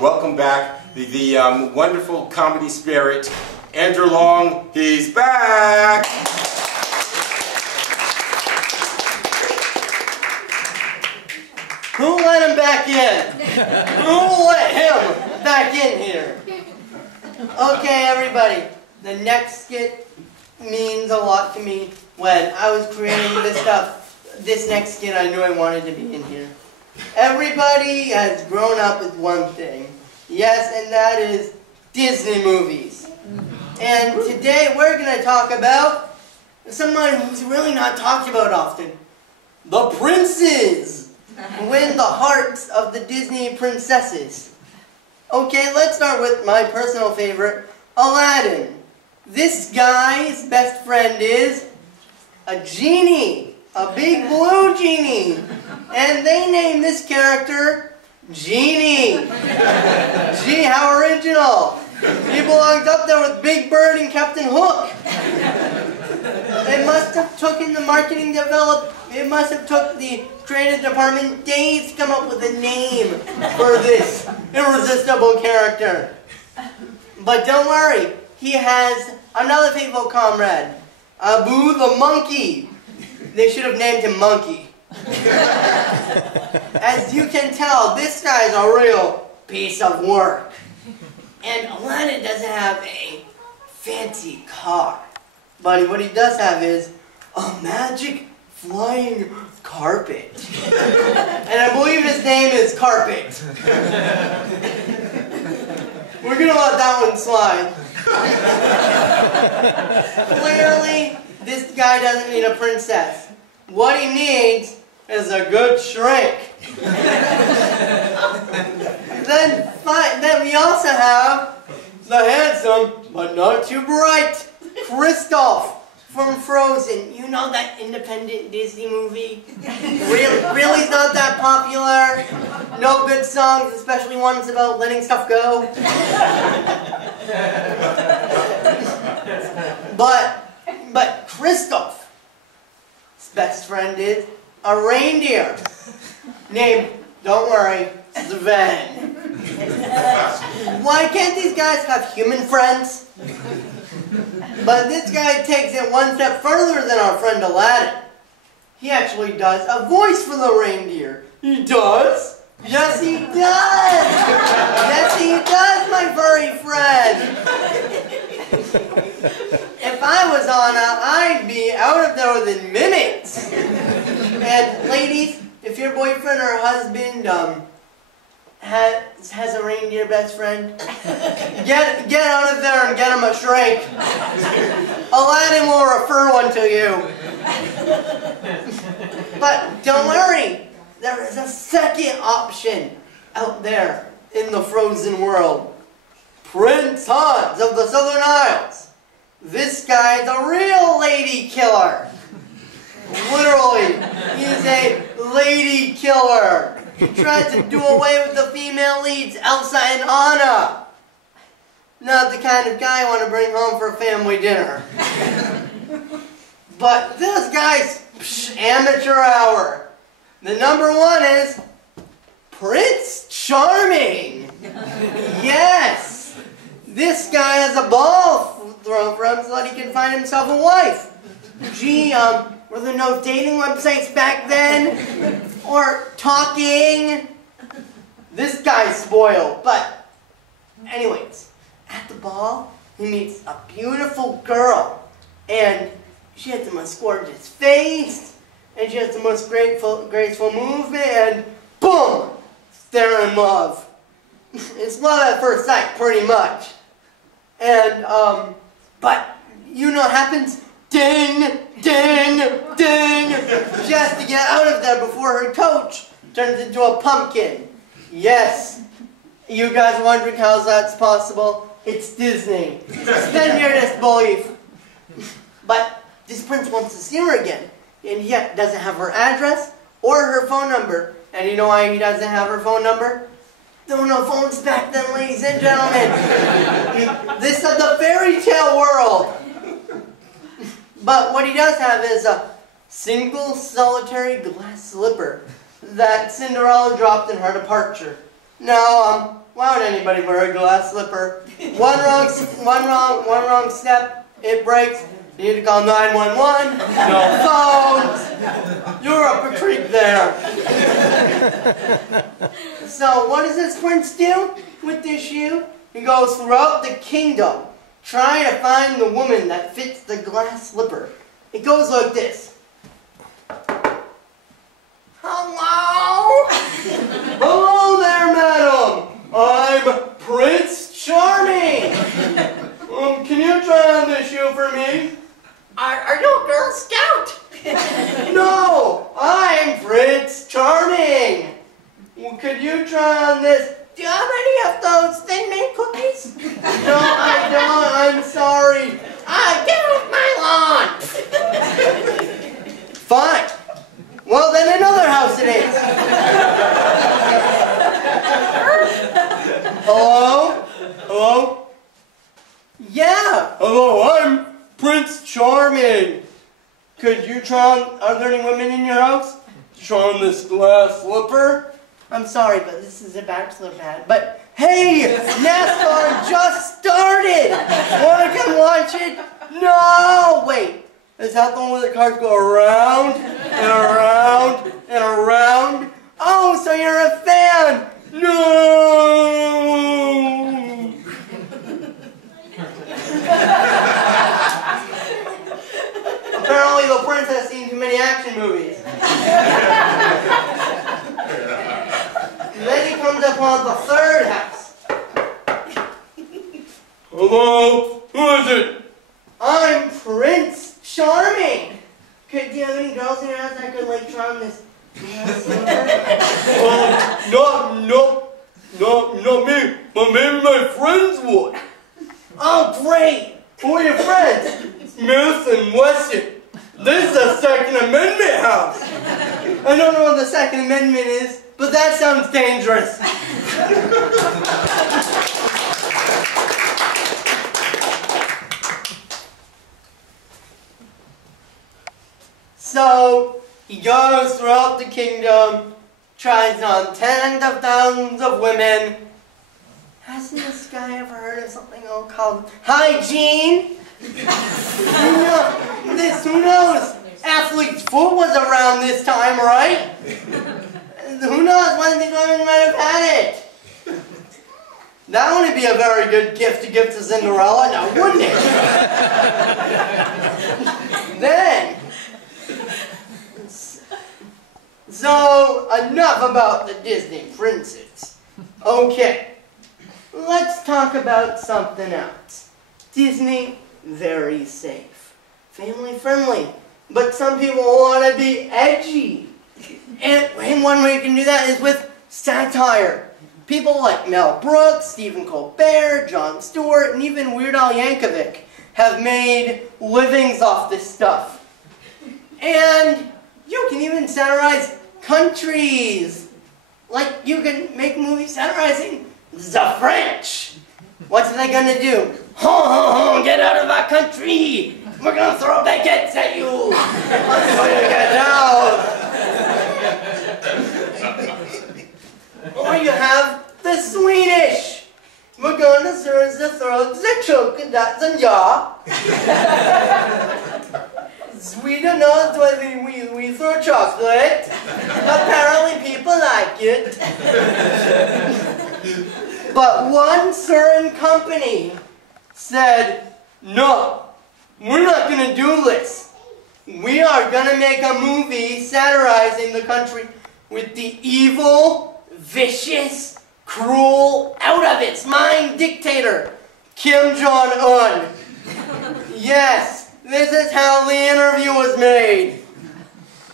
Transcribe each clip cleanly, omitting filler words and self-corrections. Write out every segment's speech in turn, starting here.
welcome back the wonderful comedy spirit, Andrew Long. He's back! Who let him back in? Who let him back in here? Okay, everybody. The next skit means a lot to me. When I was creating this stuff, this next skit, I knew I wanted to be in here. Everybody has grown up with one thing. Yes, and that is Disney movies. And today we're going to talk about someone who's really not talked about often. The princes who win the hearts of the Disney princesses. Okay, let's start with my personal favorite, Aladdin. This guy's best friend is a genie, a big blue genie. And they named this character Genie. Gee, how original. He belongs up there with Big Bird and Captain Hook. It must have taken the marketing it must have took the creative department days to come up with a name for this irresistible character. But don't worry, he has another faithful comrade, Abu the monkey. They should have named him Monkey. As you can tell, this guy's a real piece of work. And Aladdin doesn't have a fancy car. But what he does have is a magic flying carpet. And I believe his name is Carpet. We're going to let that one slide. Clearly, this guy doesn't need a princess. What he needs is a good shrink. Then we also have the handsome, but not too bright, Kristoff from Frozen. You know that independent Disney movie? Really not that popular. No good songs, especially ones about letting stuff go. But Kristoff's best friend is a reindeer named, don't worry, Sven. Why can't these guys have human friends? But this guy takes it one step further than our friend Aladdin. He actually does a voice for the reindeer. He does? Yes, he does! Yes, he does, my furry friend! If I was Anna, I'd be out of there within minutes. And ladies, if your boyfriend or husband has a reindeer best friend, get out of there and get him a shrink. Aladdin will refer one to you. But don't worry, there is a second option out there in the Frozen world. Prince Hans of the Southern Isles. This guy's a real lady killer. Literally, he's a lady killer. He tried to do away with the female leads, Elsa and Anna. Not the kind of guy I want to bring home for family dinner. But this guy's amateur hour. The number one is Prince Charming. Yes. This guy has a ball thrown for him so that he can find himself a wife. Gee, were there no dating websites back then? Or talking? This guy's spoiled. But, anyways, at the ball, he meets a beautiful girl. And she has the most gorgeous face. And she has the most graceful movement. And boom! They're in love. It's love at first sight, pretty much. And, but, you know what happens? Ding, ding, ding. She has to get out of there before her coach turns into a pumpkin. Yes. You guys wondering how that's possible? It's Disney. Suspend your disbelief. But this prince wants to see her again. And yet doesn't have her address or her phone number. And you know why he doesn't have her phone number? There were no phones back then, ladies and gentlemen. This is the fairy tale world. But what he does have is a single solitary glass slipper that Cinderella dropped in her departure. Now, why would anybody wear a glass slipper. One wrong step, it breaks. You need to call 911. No phones. You're up a creek there. So what does this prince do with this shoe? He goes throughout the kingdom trying to find the woman that fits the glass slipper. It goes like this. Hello? Hello there, madam. I'm Prince Charming. Can you try on this shoe for me? Are you a Girl Scout? No, I'm Prince Charming. Well, could you try on this? Do you have any of those Thin Mint cookies? No, I don't. I'm sorry. Get off my lawn. Fine. Well, then another house it is. Hello? Hello? Yeah. Hello, I'm Prince Charming. Could you try on, are there any women in your house? Try on this glass slipper? I'm sorry, but this is a bachelor pad. But hey, NASCAR just started! Wanna come watch it? No! Wait, is that the one where the cars go around and around and around? Oh, so you're a fan! No! Apparently the prince has seen too many action movies. Then he comes upon the third house. Hello? Who is it? I'm Prince Charming. Do you have any girls in your house that could like try on this? Not me, but maybe my friends would. Oh, great. Who are your friends? Smith and Wesson. This is a Second Amendment house. I don't know what the Second Amendment is, but that sounds dangerous. So, he goes throughout the kingdom, tries on tens of thousands of women. Hasn't this guy ever heard of something called hygiene? Who knows? Athlete's foot was around this time, right? Who knows? One of these women might have had it. That would be a very good gift to give to Cinderella, now wouldn't it? Then, so enough about the Disney princes. Okay, let's talk about something else. Disney, very safe, family friendly, but some people want to be edgy. And one way you can do that is with satire. People like Mel Brooks, Stephen Colbert, Jon Stewart, and even Weird Al Yankovic have made livings off this stuff. And you can even satirize countries. Like you can make movies satirizing the French. What's they gonna do? Ho ho ho, get out of our country! We're gonna throw baguettes at you! Let's go to get out! Or you have the Swedish. We're gonna serve the throats and chocolates and ja. Sweden knows when we throw chocolate. Apparently people like it. But one certain company said, no, we're not gonna do this. We are gonna make a movie satirizing the country with the evil, vicious, cruel, out of its mind dictator, Kim Jong-un. Yes, this is how the interview was made.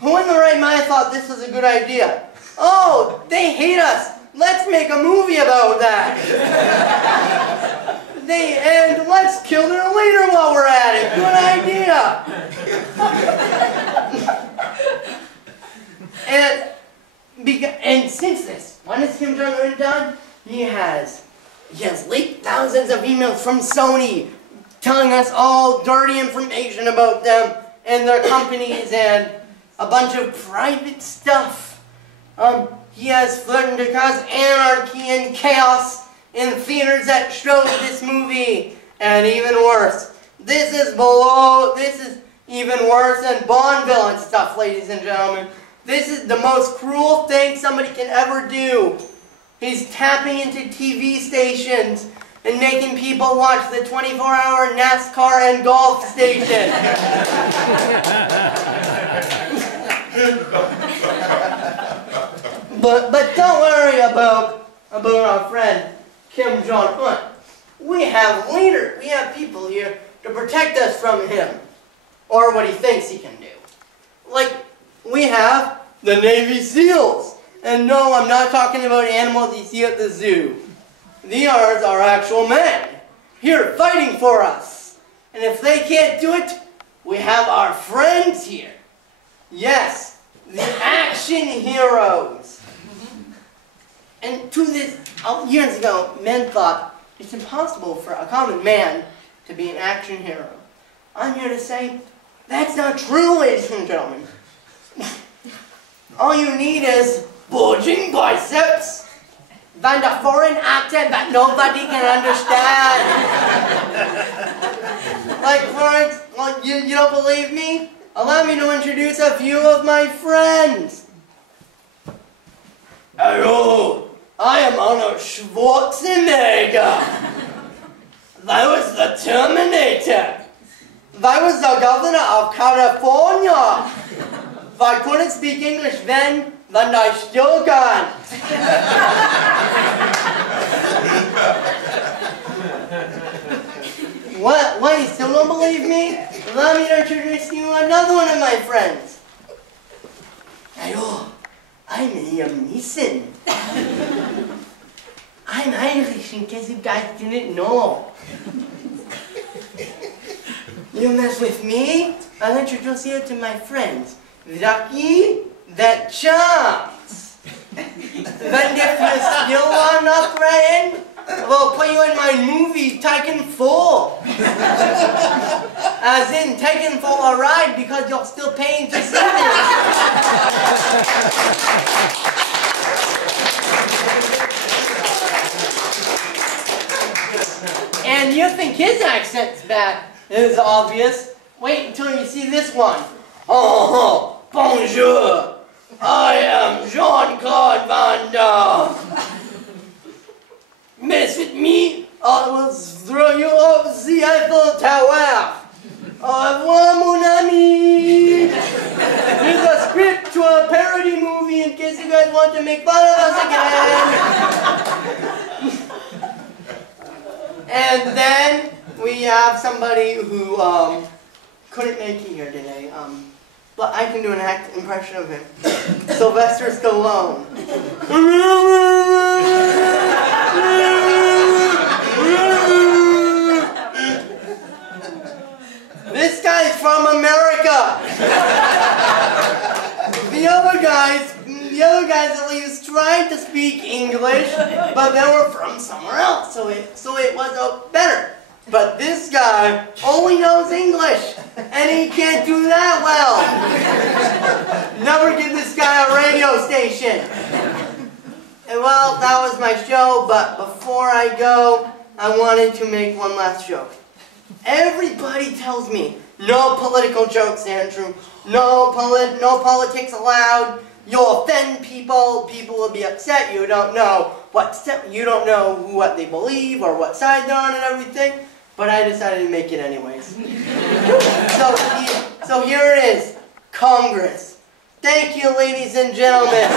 Who in the right mind thought this was a good idea? Oh, they hate us. Let's make a movie about that. And let's kill their leader while we're at it. Good idea. And since this, when is Kim Jong-un done? He has leaked thousands of emails from Sony telling us all dirty information about them and their companies and a bunch of private stuff. He has threatened to cause anarchy and chaos in theaters that showed this movie. And even worse, this is even worse than Bond villain stuff, ladies and gentlemen. This is the most cruel thing somebody can ever do. He's tapping into TV stations and making people watch the 24-hour NASCAR and golf station. But don't worry about our friend Kim Jong-un. We have leaders, we have people here to protect us from him, or what he thinks he can do. Like, we have the Navy SEALs. And no, I'm not talking about animals you see at the zoo. These are actual men, here fighting for us. And if they can't do it, we have our friends here. Yes, the action heroes. And years ago, men thought it's impossible for a common man to be an action hero. I'm here to say, that's not true, ladies and gentlemen. All you need is bulging biceps and a foreign accent that nobody can understand. Like, you don't believe me? Allow me to introduce a few of my friends. Hello, I am Arnold Schwarzenegger. That was the Terminator. That was the governor of California. If I couldn't speak English then I still can. What? You still don't believe me? Allow me to introduce you another one of my friends. Hello, I'm Liam Neeson. I'm Irish, in case you guys didn't know. You mess with me, I'll introduce you to my friends. Lucky, that chance. Then if you still want to friend, we'll put you in my movie, Taken Full. As in, taken for a ride because you're still paying to see this. And you think his accent's bad. It is obvious. Wait until you see this one. Oh, bonjour. I am Jean-Claude Van Damme. Mess with me, I will throw you off the Eiffel Tower. Au revoir, mon ami. Here's a script to a parody movie in case you guys want to make fun of us again. And then we have somebody who couldn't make it here today. But I can do an impression of him. Sylvester Stallone. This guy's from America. The other guys at least tried to speak English, but they were from somewhere else, so it was better. But this guy only knows English, and he can't do that well. Never give this guy a radio station. And well, that was my show, but before I go, I wanted to make one last joke. Everybody tells me, no political jokes, Andrew. No politics allowed. You'll offend people. People will be upset. You don't know what they believe or what side they're on and everything. But I decided to make it anyways. So here it is, Congress. Thank you, ladies and gentlemen.